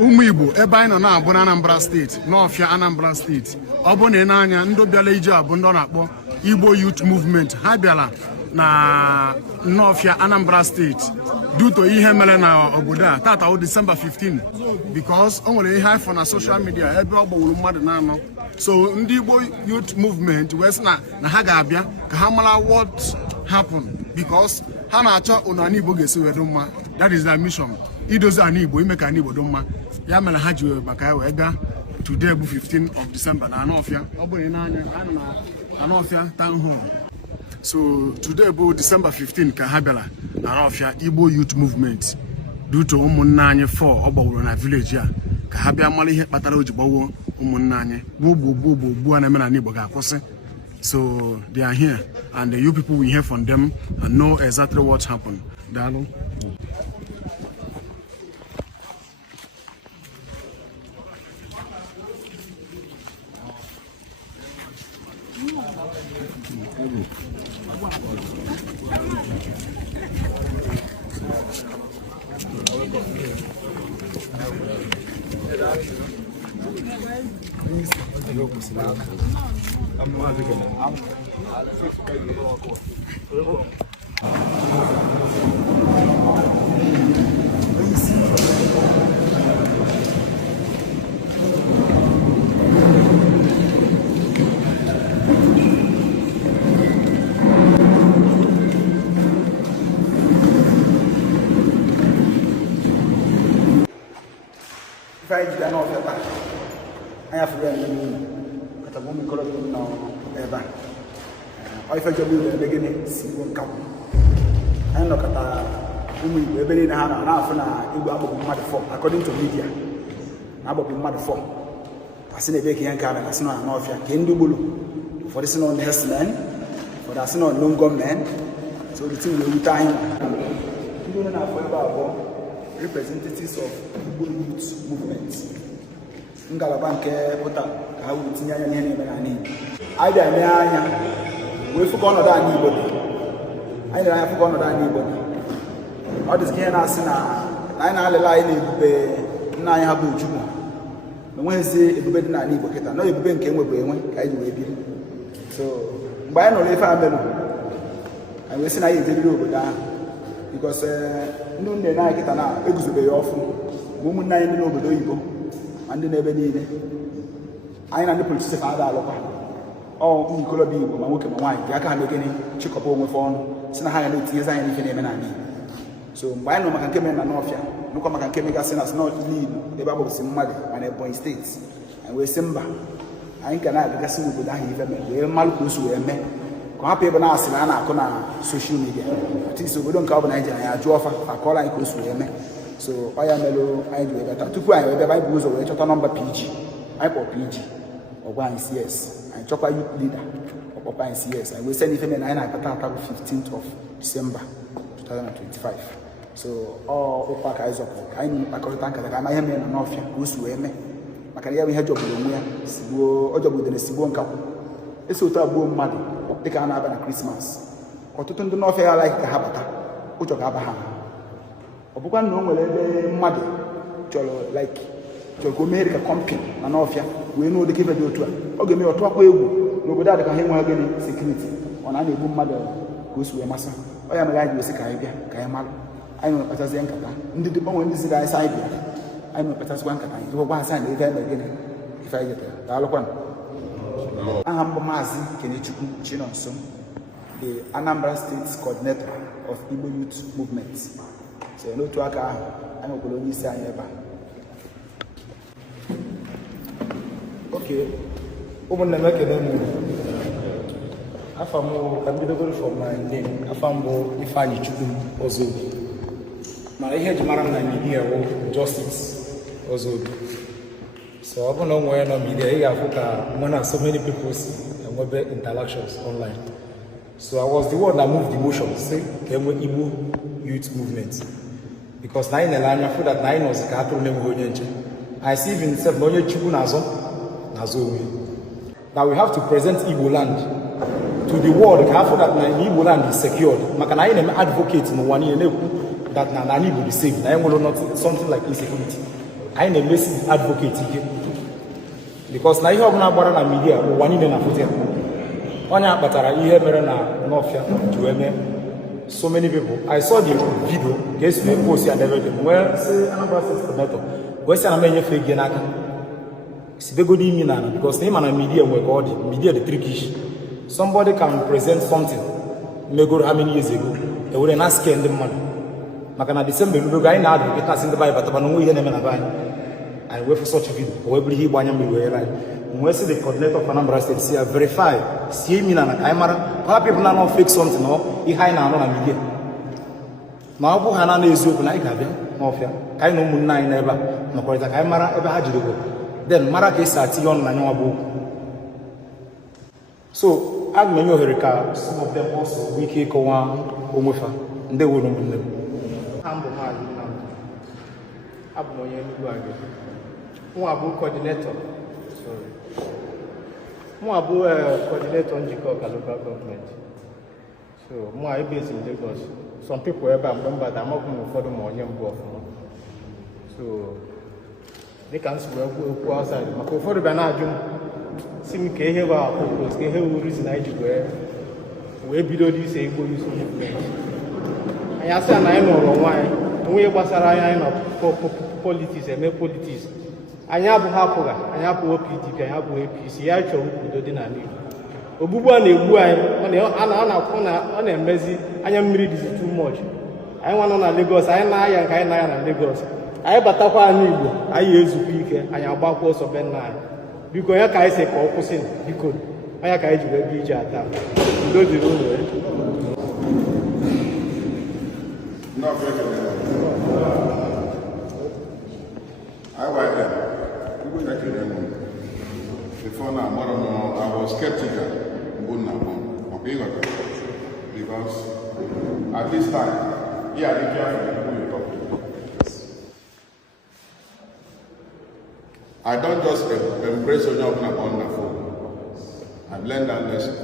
Ụmụ Igbo ebe anyị nọ na-abụ na Anambra steeti, Nawfia Anambra steeti. Ọ bụ na ị na-anya ndị bịara ije abụ ndị ọ na-akpọ Igbo Youth Movement. Ha bịara na Nawfia Anambra steeti due to ihe mere na obodo a tata o December 15 because o nwere ihe ifo na social media ebe ọ gbawuru mmadụ na-anọ. So ndị Igbo Youth Movement wee sị na ha ga-abịa ka ha mara what happened because ha na-achọ ụnọ Igbo ga-esi wedo mma. That is their mission. Idozi ana Igbo, ime ka ana Igbo do mma. Ya mere ha ji maka ya wee gaa today bụ 15 of December na Nawfia. Ọ bụrụ n'anya na Nawfia town hall. So today bụ December 15 ka ha bịara na Nawfia Igbo Youth Movement due to ụmụnne anyị 4 ọ gbawuru na village a ka ha bịa mara ihe kpatara o ji gbawo ụmụnne anyị gbuo a na-eme na Igbo ga-akwụsị. So they are here and you people will hear from them and know exactly what happened. Daalụ. Vai de Nawfia tá. Aí a filha minha, tá bom me colocar na Eva. Aí faz o meu begini se com cap. Aí no kata umi ebeli na hana na afa na Igbo abobu mmadụ 4 according to media. Na abobu mmadụ 4. Asị ebe ke yan ka na asị na Nawfia ke ndị gbulu. For this no herdsmen, for that no longo men. So the thing we time. Ndị na afọ ebe abụọ representatives of Igbo Youth Movement. Ngalaba nke pụta ka ha tinye anya n'ihe na-eme na Igbo. Anyị bịa mee anya wee fụkọ ọnọdụ anyị Igbo dị. Anyị na-anya fụkọ ọnọdụ anyị Igbo dị. Ọ dịzị ka ihe na-asị na anyị na-alele anyị na-ebube nna anyị ha bụ Ojukwu. Na enweghịzi ebube dị n'ala Igbo kịta. Nọ ebube nke enwebụ enwe ka anyị ji wee biri. So mgbe anyị nọrọ ife a merụ, anyị wee sị na anyị ejebiri obodo ahụ. Because ndị nne na anyị kịta na-eguzobeghị ọfụ ma ụmụnne anyị ndị n'obodo oyibo ma ndị n'ebe niile anyị na ndị politiks ka ada alụkwa ụmụ ikolobịa Igbo ma nwoke ma nwaanyị ji aka ha megene chịkọba onwe fe ọnụ si na ha ga na-etinyezi anyị n'ife na-eme n'ala Igbo. So mgbe anyị nọ maka nke mere na Nawfia nụkwa maka nke megasị na North Igbo ebe agbụgbụsị mmadụ ma na Ebonyi steeti anyị wee sị mba anyị ka na-agagasị n'obodo ahụ ife mere wee malụ ka o si wee mee ka hapụ ebe na-asị na a na-akụ na soshal midia atisi obodo nke ọ bụla anyị ji anyị ajụ ọfa akọọla anyị ka o si wee mee. So ọ ya melụ anyị ji wee bịata tupu anyị wee bịa anyị bụ ụzọ wee chọta nọmba PG anyị kpọọ PG ọgwa anyị CS anyị chọkwa youth leader ọkpọkwa anyị CS anyị wee sị n'ife mere na anyị na-abịata ata bụ 15th of December 2025. So ụkwa ka anyị zọpụrụ ka anyị na-akọrịta nkata ka ama ihe mere na Nawfia ka o si wee mee maka na ya bụ ihe jọgburu onwe ya ọ jọgbudere sigbuo nkakwụ esi otu agbuo mmadụ dịka a na-aba na Krismas. Ọtụtụ ndị Nawfia alaghị ka ha bata ụjọ ga-aba ha. Ọ bụkwa na o nwere ebe mmadụ chọrọ ka o meghere ka kọmpin na Nawfia wee n'ụdị ka ife dị otu a ọ ga-eme ọtụ akwa egwu n'obodo a dịka ha enweghị gịnị sekuriti ọ na-egbu mmadụ ka o si wee masị. Ọ ya mere anyị ji wesi ka anyị bịa ka anyị malụ anyị nwekpatazie nkata ndị dị gbanwe ndị ziri anyị sa anyị bịa anyị nwekpatazikwa nkata anyị dịkwa asị anyị na ebe anyị gịnị ife anyị jetara daalụkwanụ. Aha m bụ Maazị Kenechukwu Chinonso, the Anambra State Coordinator of Igbo Youth Movement. So n'otu aka ahụ anyị nwekwara onye isi anyị ebe a. Okay, ụmụnne m ekele m afọ m ka m bidogoro from my name afọ m bụ Ifeanyi Chukwu Ozobi mana ihe eji mara m na media bụ Justice Ozobi. So ọ bụ na onwe nọ media ị ga-afụ ka mụ na so many people si enwebe interactions online. So I was the one that moved the motion say ka enwe Igbo Youth Movement because na anyị nele anya fụ that na anyị nọzi ka atụrụ na-enweghị onye nche. I see even self na onye Chukwu na-azọ onwe. That we have to present Igbo land to the world ka afọ that na Igbo land is secured maka na anyị na-eme advocate n'ụwa niile na-ekwu that na Igbo is safe na anyị nwere not something like insecurity. anyị na-emesi advocate ike because na ihe ọbụla gbara na media ụwa niile na-afụta ya onye akpatara ihe mere na Nawfia ji wee mee so many people. I saw the video ka esi wee post and everything wee sị Anambra State Senator wee sị na m enyefe gị n'aka sibegodi imi na because na ịma na media nwe ka ọ dị media dị trickish. Somebody can present something megoro how many years ago ewere na scare ndị mmadụ maka na December lugo anyị na-advocate na sị ndị Bible bataba na onwe ihe na-eme na be anyị wee for such a video o wee bụrụ ihe ịgba anya mmiri wee anyị wee sị the coordinator of Anambra State si ya verify sie imi na ka anyị mara ka people na not fake something no ihe anyị na-anọ na media ma ọ bụ ha na eziokwu na anyị ga-abịa Nawfia ka anyị na ụmụnne anyị n'ebe a nọkọrịta ka anyị mara ebe ha jiri go then mara ka esi atinye ọnụ na nyanwa bụ okwu. So aga m enye ohere ka some of them also nwee ike ịkọwa onwefa ndị wuru ụmụnne m. Abụ m onye Enugu Agụ. Mụ bụ coordinator. Mụ bụ coordinator njikọ ọka local government. So mụ a based in Lagos. Some people ebe a mgbe mbata amaghị m ụfọdụ ma onye mbụ ọfụma. So dịka m si wee okwu outside maka ụfọdụ bịa na-ajụ m si m ka ihe bụ akwụkwọ ka ihe bụ reason anyị ji wee bido dị ise Igbo Youth Movement. Anyị asị na anyị nọrọ onwe anyị onwe gbasara anyị nọ politics eme politics anyị abụghị apụga anyị abụghị PDP anyị abụghị APC ya chọrọ udo dị n'ala Igbo. Ogbugbu a na-egbu anyị ọ na-emezi anya mmiri dịzi too much. Anyị nwa nọ na Lagos anyị na-aya nke anyị na-aya na Lagos anyị batakwa anyị Igbo anyị ezukọ ike anyị agbakwa ọsọ be nna anyị biko ya ka anyị si ka ọ kwụsị biko anya ka anyị ji wee ije ata udo dịrị ụlọ before now, I was skeptical because at this time, yeah, I didn't care who you talk to. I don't just embrace what you're on the phone. I've learned that lesson.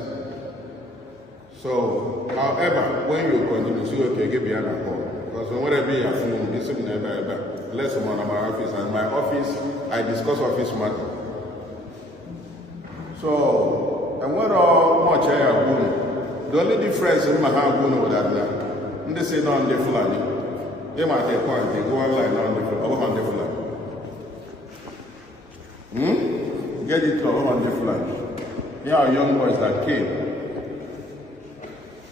So, however, when you continue, see, okay, give me another call. Because whenever you have phone, this is never, less amount of my office. And my office, I discuss office matter. So, and what are much I have done? The only difference in my hand over that now, and they say no on the flag. They might take point, they go online on the flag. Get it on the flag. Here are young boys that came.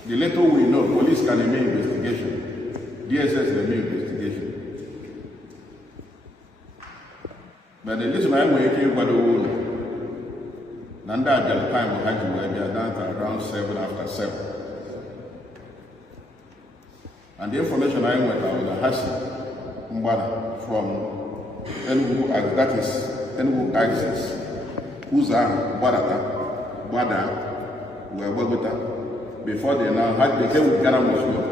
The little we know, police can make investigation. DSS can make investigation. But the little man we came by the wound. Nanda at the time we had to be done around 7 after 7. And the information I went out with Hasi Mbada from Enugu, that is Enugu Axis, Uza, Bada, Webogota, before they now had they came with Ghana Muslim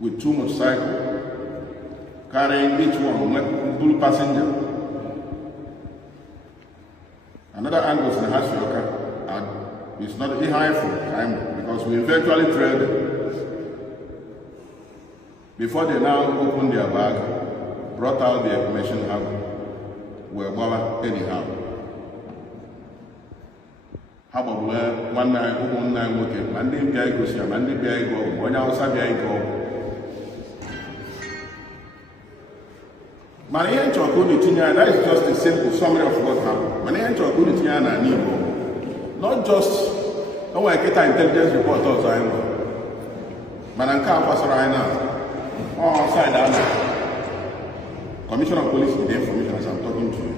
with 2 motorcycles, carrying each one full passenger. Another angle in the Hashioka, and it's not a high for time because we eventually trailed them. Before they now opened their bag, brought out the information how were Baba anyhow. How about one night working? Monday Biago, Monday Biago, one house Biago. Manian Chokunitina, that is just a simple summary of what happened. Manian Chokunitina and Nibo. Not just, oh, I get an intelligence report also, I know. Mananka Pasarina, oh, outside that. Commissioner of Police with the information as I'm talking to you.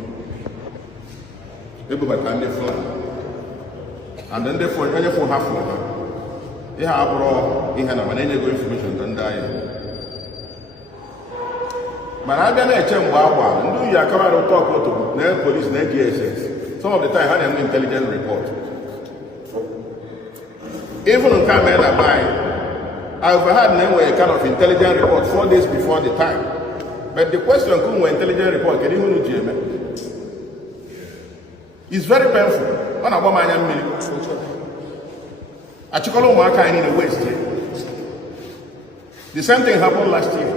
Everybody can they fly. And then therefore, when you half of her, they have brought in hand of any information than die. But I don't know you are coming to talk to the police, the DSS. Some of the time, I have an intelligence report. Even on camera, I overheard a kind of intelligence report 4 days before the time. But the question comes when intelligence report, can you know, it's very painful. When I want my name, I took a long time in the West. The same thing happened last year.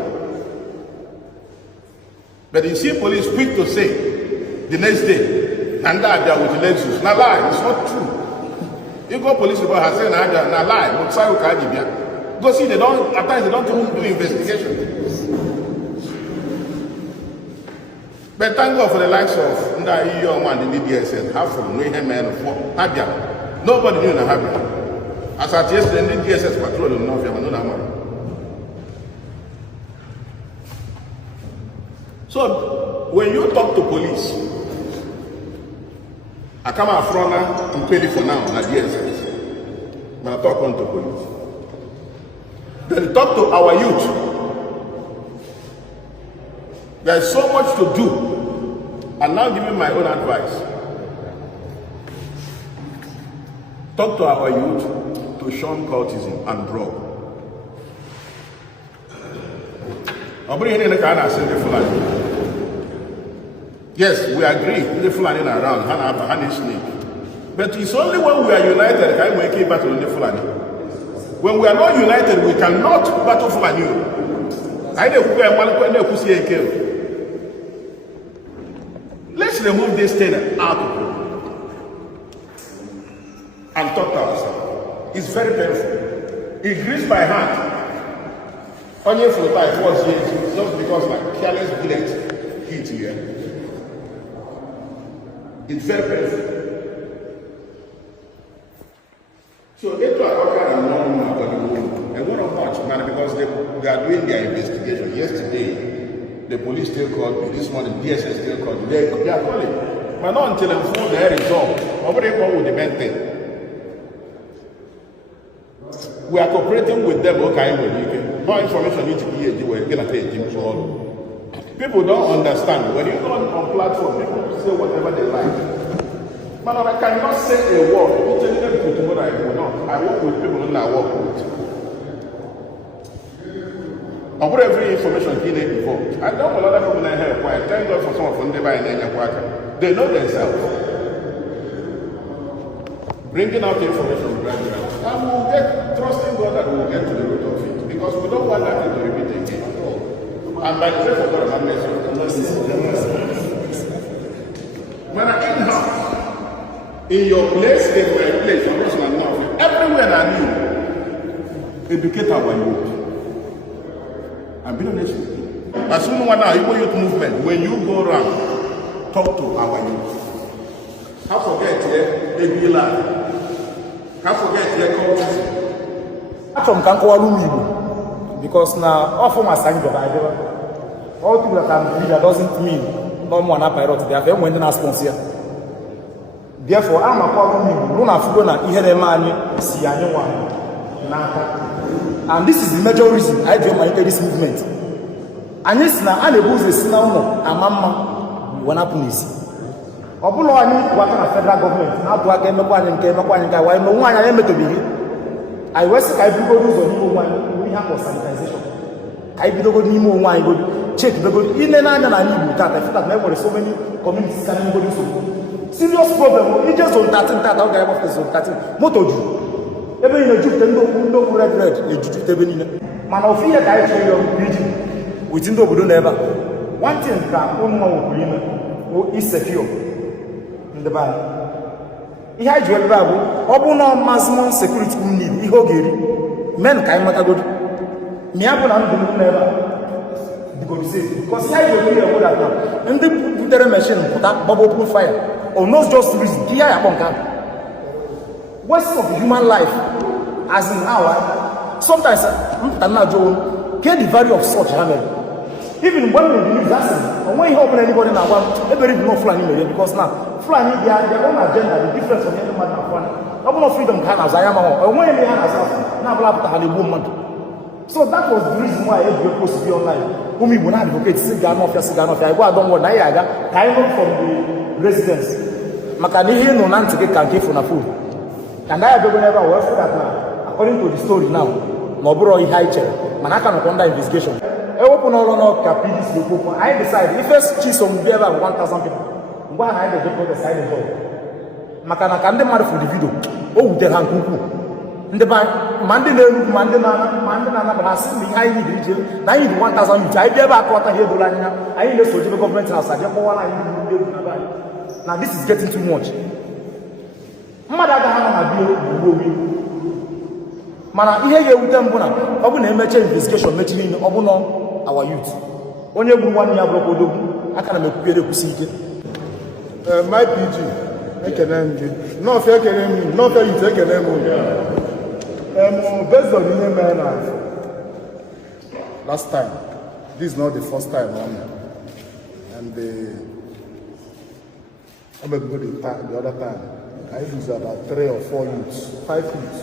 But you see police quick to say the next day, and that they are with the Lexus. Now lie, it's not true. You go police report has said now lie, but sorry go see they don't at times they don't even do investigation. But thank God for the likes of Nda Iyo and the DSS, Halful, Mayhem and Habia. Nobody knew in Habia. As at yesterday, the DSS patrol in Nawfia, no Namara. So when you talk to police, I come out front and pay for now, not DSS. When I talk on to police. Then talk to our youth. There is so much to do. I'm now giving my own advice. Talk to our youth to shun cultism and drug. Yes, we agree. The Fulani around, Hana snake. But it's only when we are united that we can battle the Fulani. When we are not united, we cannot battle Fulani. Let's remove this thing out and talk to ourselves. It's very painful. It grieves my heart. Only for 4 years, just because my careless bullet hit here. It's very painful. So they talk about and what of much, man, because they are doing their investigation. Yesterday, the police still called me. This morning, DSS still called me. They are calling. But not until I'm full, they are resolved. Over they call with the main thing. We are cooperating with them. Okay, more information needs to be here. We're going to pay attention to all. People don't understand. When you go on platform, people say whatever they like. Man, I cannot say a word. I work with people who I work with. I put every information he need before. I don't know a lot of people in here quiet. Thank God for some of them they know themselves. Bringing out information gradually. And we will get, trusting God that we will get to the root of it. Because we don't want that to repeat again. And by the grace of God, I'm when I in-house, in your place, in my place, your person and Nawfia, everywhere that I knew, educate our youth. And be honest with you. As soon as now, Igbo youth movement, when you go around, talk to our youth. How forget here, Ebila. How forget here, cultism. From Kanko because now, often my son, all people that can read that doesn't mean no more than pirate. They are very when they are sponsor. Therefore, I'm a problem. Run a full na ihe man see anyone. And this is the major reason I joined my this movement. And yes, now I never use now no. Mama, when happen is. Obulo ani work na federal government. Now to again me kwani why no one I am to be. I was I do go do so one we have sanitization. I do go ni mo one go check the go in na ni that I feel that there so many communities can go do so. Serious problem. It just on 13 that out there of the zone 13. Motoju. Even in Egypt, no red. Egypt, man of fear that I within the Buddha never. One thing that one is secure in the band. He had your babu, Obuno maximum security need, he hogiri. Men can matter good. Miabunan do never because he had your good at now. And the machine put that bubble fire. Or not just reason, what's of human life, as in our sometimes get the value of such hammer. Even when we believe that's it, and when you open anybody now, everybody no flying in because now flying they are their own agenda, the difference from any man of one. I'm not freedom can as I am, and when they have as now black woman. So that was the reason why I was supposed to be online. Whom we would not advocate cigar Nawfia. I don't want I from the residents. Makanihi no nanti ke kanke for na food. And I don't never work for that now. According to the story now, Noburo is high chair. Manaka no under investigation. I open all on capidis local. I decide if first choose some be about 1,000 people. Why I the people decide the job. Makana kande mad for the video. Oh, the hankuku. ndị ba ma ndị na-eru ma ndị na-anabara asị na anyị dị ije na anyị dị 1000 youth anyị bịa ebe akọta ihe doro anya anyị na-eso jebe gọọmenti na asaje kpọwara anyị ndị egwu na be anyị na this is getting too much. Mmadụ agaghị anọ na bio ugbo mana ihe ga-ewute mbụ na ọ bụ na emecha investigeshon mechiri ihe ọ bụ nọ our youth onye gburu nwanne ya bụrụ odogwu aka na m ekwukwere ekwusi ike. My PG ekene m gị Nawfia ekene m Nawfia youth ekene m based on ihe mere na last time, this is not the first time and the other time I lose about 3 or 4 youths, 5 youths.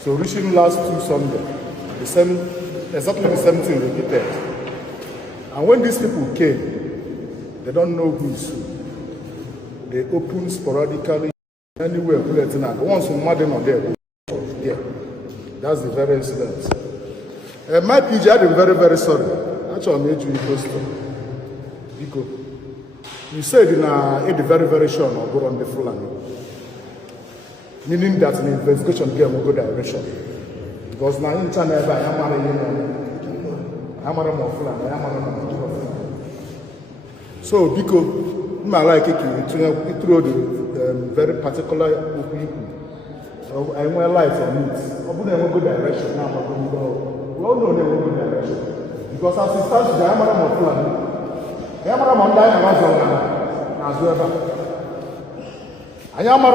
So reaching last 2 Sunday, exactly the same thing repeated. And when these people came, they don't know who is who. They open sporadically anywhere. Once Madden or there, yeah, that's the very incident. My PG, I'm very, very sorry. Actually, I made you post because you said in the very, very short or go on the Fulani. Meaning that the investigation game will go direction. Because now in China, so because I like it through the very particular people. I want life on it. I wouldn't go direction now. We all know they will go direction. Because as it starts, the Amara of Fulani, the Amara Monday as well. I am a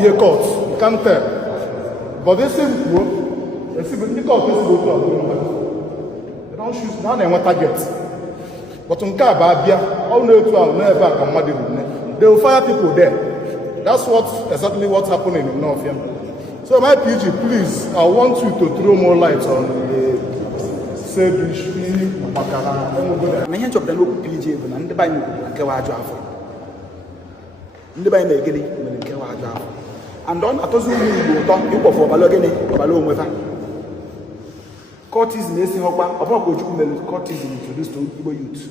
year court, you can't tell. But they say, the court is go to they don't choose now, they want target. But on Kababia, all know to our never come, they will fire people there. That's exactly what's happening in Nawfia. So my PG, please, I want you to throw more light on the said issue. I can't chop the local PG, and the Bible can watch out for. The Bible can watch out. And don't I told you talk people for Balogene, Balon with her. Cultism is about cultism introduced to Igbo youth.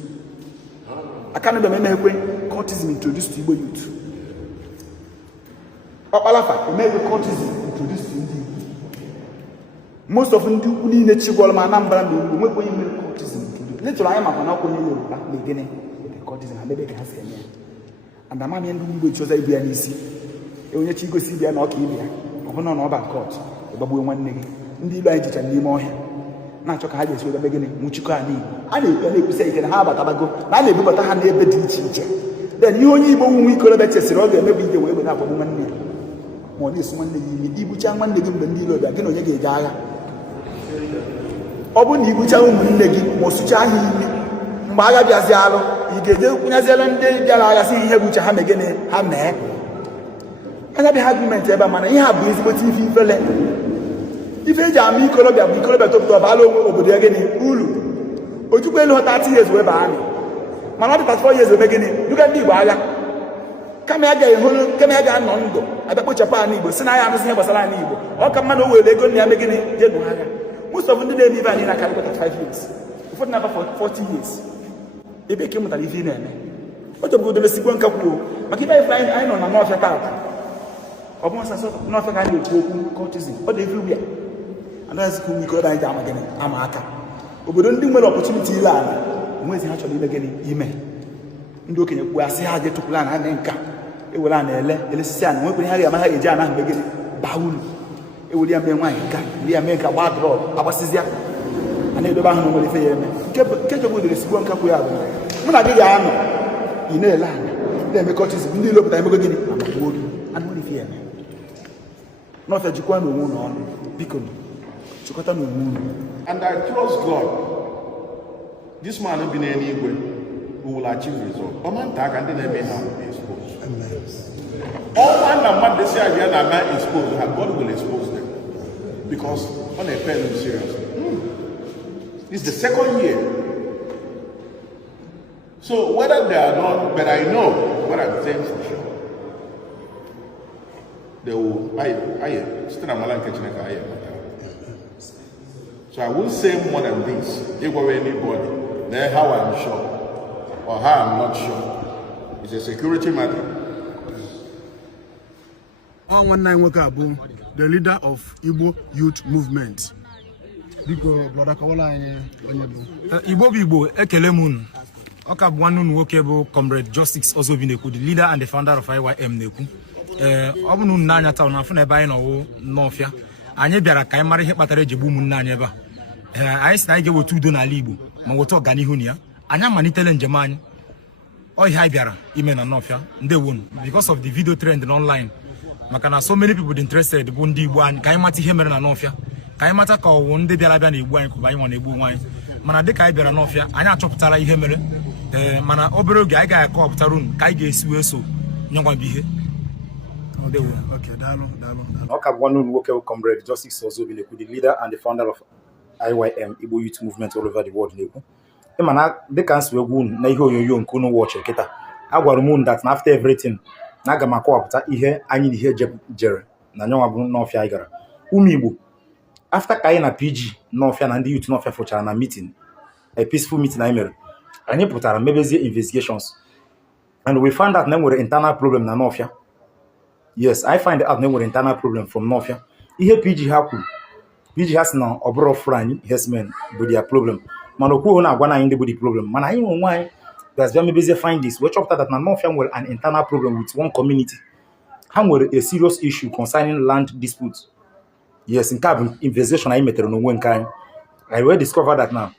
I can't remember when cultism introduced to Igbo youth. Cultism introduced to India. Most of them do need a child Anambra when cultism introduced. Later, I am not going to beginning with the cultism and maybe can say, and the man who chose a BNC. When you go see the Anokia, or no about court, the Babu one nigga, indeed by it and be more. Not your carriage with the beginning, Muchukani. I need to say, can have a tabago, I live but I had never teacher. Then you only we could have accessed all the maybe the way without a woman. More this one, Ibu Chang one nigga, the dealer that can only get Obun Ibu Chang Negi, Mosuchahi, Maga Jazalo, you get the Zealand, Jala, see here which I have again, have neck. And I have argument ever man, you have busy with TV. If you are me, Colombia, we could have talked to Balo over there again, Ulu. Or you will 30 years with Bani. My past 4 years of beginning, you can be Walla. Come here, come here, Nondo. I put Japan, Sinai, and Basalani, or come on, they go near beginning, most of them didn't live in a Calcutta 5 years. For number 40 years. They became a living. What about the Sequan Capu? But if I find I know North Africa. Almost a sort of North African cultism, but they flew here. And that's who we call Idam again, Amaka. But we don't think well opportunity land. When is actually again email. Looking we are saying how to plan and then it will an Elisian, when we have a Mahajana begin Baul. It will be wine, we are make a bad road, Abasizia. And the bank will say, get a good response. When I get Yano in a land, then because it's in the look that I'm going to and what if you not that you can't move on, because you can't move. And I trust God. This man has been any way who will achieve result. A man tag and then may have be exposed. All man and what they say again are man exposed, God will expose them. Because on a pen is serious. It's the second year. So whether they are not, but I know what I'm saying for sure. They will, still I'm not catching a so I won't say more than this. If there were anybody, then how I'm sure or how I'm not sure. It's a security matter. One night, the leader of Igbo Youth Movement. Biko, brother Kawola onye bụ. Igbo bụ Igbo, ekele m unu. Ọ ka bụ nwanne unu nwoke bụ Comrade Justice Ozobinekwu, the leader and the founder of IYM na-ekwu. Ọ bụ na unu na-anya taa na afọ na ebe anyị nọwụ Nawfia. Anyị bịara ka anyị mara ihe kpatara eji gbu ụmụnne anyị ebe a. Anyị si na anyị ga-eweta udo n'ala Igbo ma weta ọganihu na ya. Anyị amalitela njem anyị. Ọ ihe anyị bịara ime na Nawfia. Ndewonu, because of the video trend online. Maka na so many people interested bụ ndị Igbo anyị ka anyị mata ihe mere na Nawfia. Ka anyị mata ka ọwụ ndị bịara abịa na Igbo anyị kwụba anyị nwa na-egbu nwaanyị. Mana dịka anyị bịara Nawfia, anyị achọpụtara ihe mere. Mana obere oge anyị ga-akọpụtara unu ka anyị ga-esi wee so nyekwa bụ ihe. Ọ ka bụ nwanne unu nwoke Comrade Justice Ozobinekwu, the leader and the founder of IYM, Igbo Youth Movement all over the world na-ekwu. Ịma na dịka nsi egwu unu na ihe onyonyo nke unu watch kịta, agwara m unu that na after everything na aga m akọwapụta ihe anyị na ihe jere na nyanwa bụ Nawfia anyị gara. Ụmụ Igbo, after ka anyị na PG Nawfia na ndị youth Nawfia fụchara na meeting, a peaceful meeting anyị mere, anyị pụtara mebezie investigations and we found out na enwere internal problem na Nawfia. Yes, I find out na enwere internal problem from Nawfia. Ihe PG ha kwuru, PG ha sị na ọ bụrụ ọfụrụ anyị herdsmen bụ their problem, mana okwu na agwa na anyị ndị bụ the problem. Mana anyị onwe anyị bịazịa mebezie find this, we chọpụta that na Nawfia nwere an internal problem with one community. Ha nwere a serious issue concerning land dispute. Yes, nke a bụ investigation anyị metere n'onwe nke anyị. I will discover that now.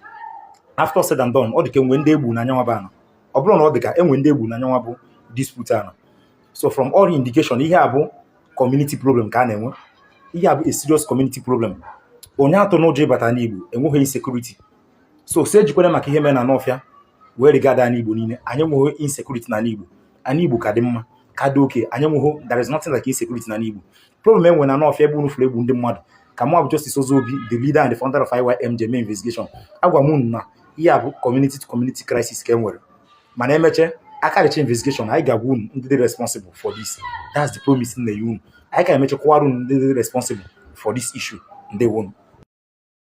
After said and done, ọ dị ka enwe ndị egbu na anyanwa bụ ana. Ọ bụrụ na ọ dị ka enwe ndị egbu na anyanwa bụ dispute ana. So from all indication, ihe a bụ community problem ka a na-enwe. Ihe a bụ a serious community problem. Onye atọ n'ụjọ ịbata n'Igbo enweghị insecurity. So se jikwere maka ihe mere na Nawfia wee regada n'Igbo niile, anyị enweghị insecurity na n'Igbo. Anyị Igbo ka dị mma, ka dị oke, anyị enweghị, there is nothing like insecurity na n'Igbo. Problem enwe na Nawfia ebe unu furu egbu ndị mmadụ. Ka mụ bụ Justice Ozobi, the leader and the founder of IYM, Jeme investigation. Agwa m unu na ihe a bụ community to community crisis ka enwere. Mana emeche akaricha investigation, anyị ga-agwa unu ndị dị responsible for this. That's the promise na unu. Anyị ka emeche kwara unu ndị dị responsible for this issue. Ndewonu.